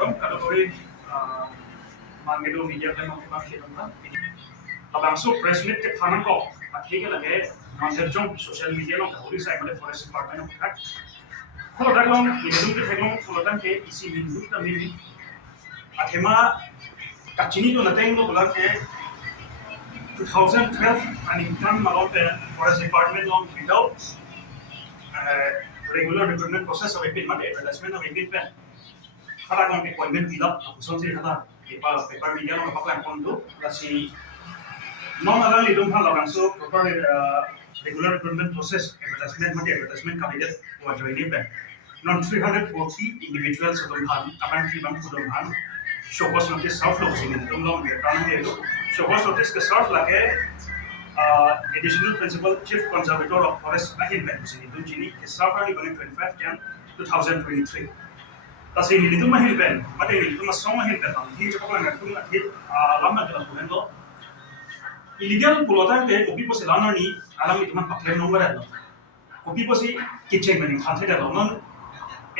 Adam kategori mangedo media kan mau kita kita abang so press meet ke phanan ko ठीक है लगे माध्यम जो सोशल मीडिया लो Kauri side में forest department में हट kalau dah long ini ke tengok kalau kan ke isi minggu tapi ni akhirnya kacini tu nanti lo kalau ke 2012 ani kan malam ke forest department long without regular recruitment process of epid mate adjustment of epid pen kalau kan appointment bila aku sonsi kata paper media lo apa kan kontu lasi non ada lidung hal orang so proper regular recruitment process advertisement kabinet wajah ini pen non 340 individuals of han kapan film kudum han showcase notice south lo sini tum long dia tanam dia itu showcase notice ke south lage additional principal chief conservator of forest ahin pen sini tum jini ke south ali bani 25 Jan 2023 tasi ini tum mahil pen mate ini tum song mahil pen hi chakala ngatum akhir lama kala pulen lo illegal pulotan ke kopi po selana ni alam itu man pakai nomor ada kopi po si kitchen mani khanse da non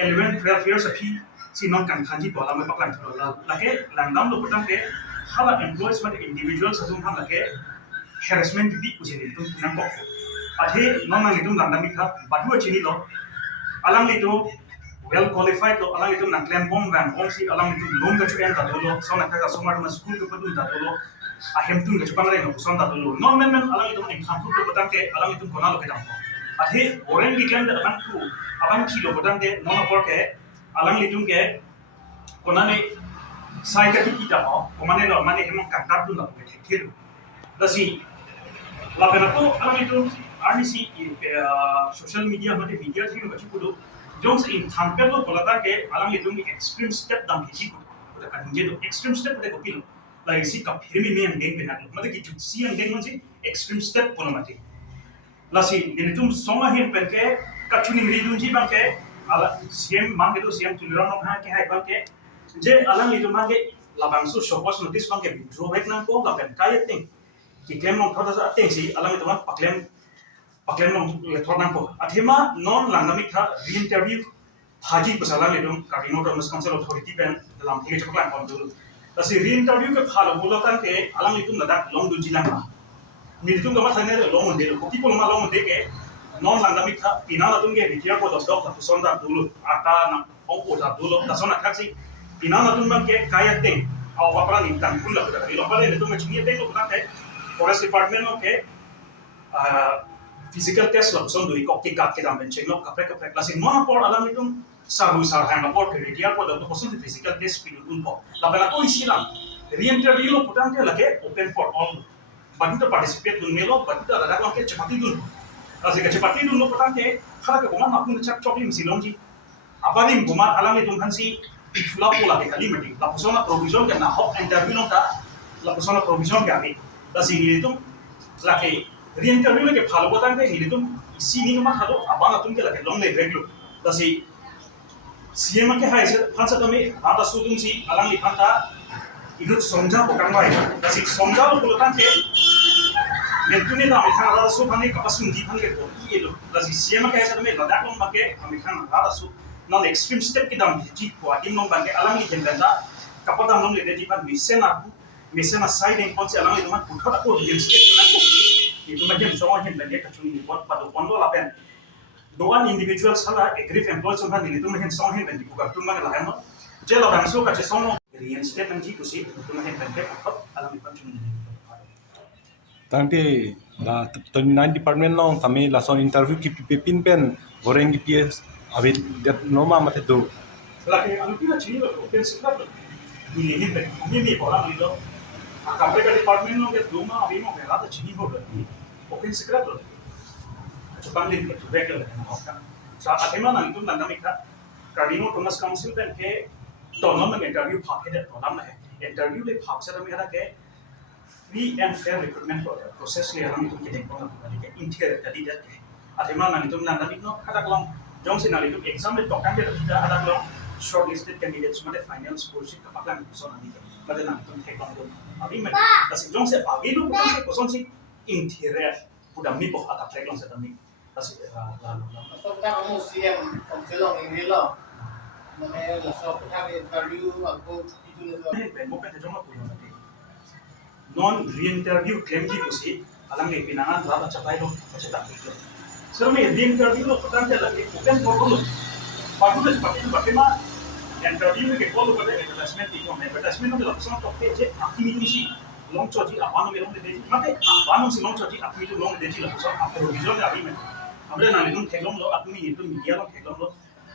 11 12 years api si non kan khanji po alam paklan tholo lake landam lo putam ke hala employees man individuals asum ham lake harassment bi usini tu nan ko athe non nang itu landam itha badu chini lo alam itu well qualified lo alam itu nan claim bom ran bom si alam itu loan ka chuan ta dolo sona ka somar ma school ko padu ta dolo ahem tun ke chupang reng puson ta dulu non men alang itu ning khampu ko batang ke alang itu kona lo ke dang athe oren gi kan da ban ku abang ki lo batang ke non por ke alang litung ke kona ne sai ka ti ta ho komane lo mane hem ka ta dun la ke thir dasi la kana ko alang itu RNC social media mate media thing ba chi kudo jones in thampe lo bolata ke alang litung ke extreme step dam ki ko da kan je do extreme step de ko pilo like si ka phirmi me ang geng penak mate ki si ang geng si extreme step pono mate la si dinitum songa hin penke kachuni ridun ji bangke ala cm mang ke to cm tulira no ha ke hai bangke je alang litum mang ke labang su shopos notice bangke withdraw back na ko la pen kai ting ki claim no thoda sa ting si alang litum paklem no le thoda ko athema non langami tha re interview haji pasala litum kadino terms council authority pen lam thege chokla kon dulu tasi re-interview ke phalo bolotan ke alam itu nadak long dun jilang ma ni itu gama thane long onde ko people ma long onde ke non lang dami tha ina la tum ke retire ko dok ta sonda dulu ata na o ta dulu ta sona thaksi ina na tum bang ke kaya teng aw wapra ni tan kun la ka lo pale ni tum chini teng ko ta forest department no ke physical test la son do ko ke ka ke dam ben cheng no ka pre la sin non por alam itu saru sar han por ke retire ko dok ko physical test pi dun po la bela to isilang re-interview lo putan ke lage open for all bagi to participate dun melo bagi to ada ko ke chapati dun kasi ke chapati dun lo putan ke khala ke goma mapun chap chop lim silong ji apani goma alam itu kan si itula pola ke kali meeting la persona provision ke na hop interview no ta la persona provision ke ami kasi ni itu lage re-interview ke phalo putan ke ni itu isi ni ma khalo abana tun ke lage long le regular kasi CM के हाई से फंसा तो मैं आप असुतुम सी अलग लिखा था इधर समझा को करना है बस एक समझा को बोलता है लेकिन ना मैं खाना रात सो खाने का पसंद जी खाने को ये लो बस CM के हाई से तो मैं लद्दाख लोग बाके हमें खाना रात सो नॉन एक्सट्रीम स्टेप की दाम जी को आदमी लोग बाके अलग लिखने देता कपड़ा लोग लेते जी पर मिशन साइड इन कौन से अलग लिखना पुठा को रियल स्टेप करना को ये तो मैं जब सोच रहे हैं कचुनी बहुत पर पंद्रह लापें doan individual sala agree employees on handling itu mehen song hen bendi buka tu mana lah no jela bang so ka song real estate nang ji kusi tu mehen bendi ko alam ipan chun tangte la to nine department long kami la son interview ki pin pen goreng ki ps avit that no ma mate do la ke alu ki chini lo pen sikla ni hen bendi ni bola ni lo kapale ka department no ke duma avi mo ke la chini ho open sikla lo Jepang din ke regular na hoka. Sa athema nang tum nang namika Cardino Thomas Council ben ke tono nang interview phake de tolam na hai interview le phak sa me hara ke free and fair recruitment process le haram tum ke den ko na ke inter candidate ke athema nang tum nang namik no khata klong jong sin ali tum exam le tokan de ta ada klong shortlisted candidates mate final score sheet ka paklan so na ni ke mate nang tum thek klong do abi me tas jong se abi do ko son si interior pudam ni po ata thek klong sa tamik Maksudnya kamu siap pemfilm ini loh. Mana lasok kita interview aku itu lasok. Pembo kan cuma punya nanti. Non re-interview claim की कुछ alam में pinangan rata capai lo macam tak itu. So me re-interview lo petang dia lagi bukan foto lo. Baru tu pakai mah interview के कॉल कर advertisement itu advertisement lo langsung top page akhi itu sih long choji apano में long दे दी मते apano sih long choji akhi itu long दे दी langsung apro vision dah ini हमरे नानी तुम खेलों लो अपनी itu media lo खेलों lo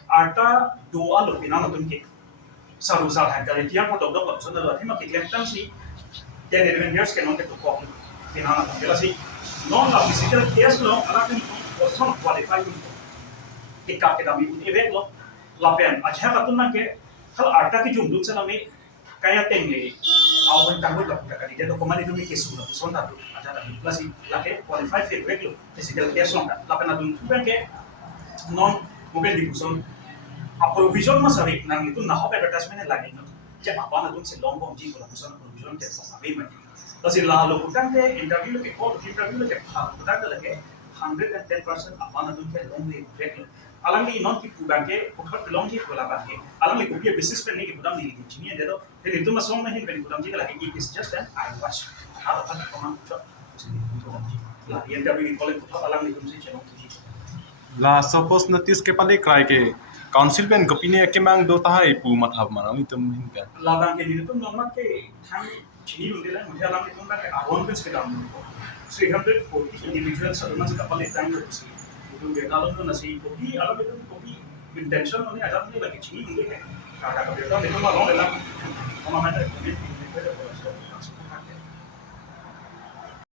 arta doa lo pinang तुम के saru sal है करें किया को dok langsung dah lo thema ke kelihatan sih dan 11 years ke non te to kok pinang jelas sih non la physical test lo anak ini kosong qualify itu kita kita mi event lo lapen aja katuna ke hal arta ki jum dut sana me kaya tengle awan tanggo tak kali dia dokumen itu mi kesu lo sonda tu aja tak plus lake qualify fe event lo physical test lo lapen adun tu ke non mungkin di kuson approvision mas hari nang itu nah apa advertisement lagi no jadi apa na dun se long bom ji ko kuson approvision ke so abe mati terus lah lo bukan ke interview ke call interview ke bukan ke lagi 110% apa na dun ke long le break lo alam ni non ki pubanke puthat long ki bola banke alam ni kopi basis pe नहीं कि budam नहीं की चीनी है तो फिर itu mas long नहीं ben budam ji lagi it is just an I watch how apa koma lah interview call puthat alam ni tum se chalo La suppose notice ke pale cry ke council pen gopine ke mang do ta hai pu mathab mana mi tum hin pe laban ke ni tum normal ke thang chini undela मुझे alam ni tum ka aron bes ke dam 340 individuals saduna se kapale tang lo si itu dia kalau tu nasi kopi alam itu kopi intention ni aja ni lagi chini undela ka ka ka itu mah long lela mama mana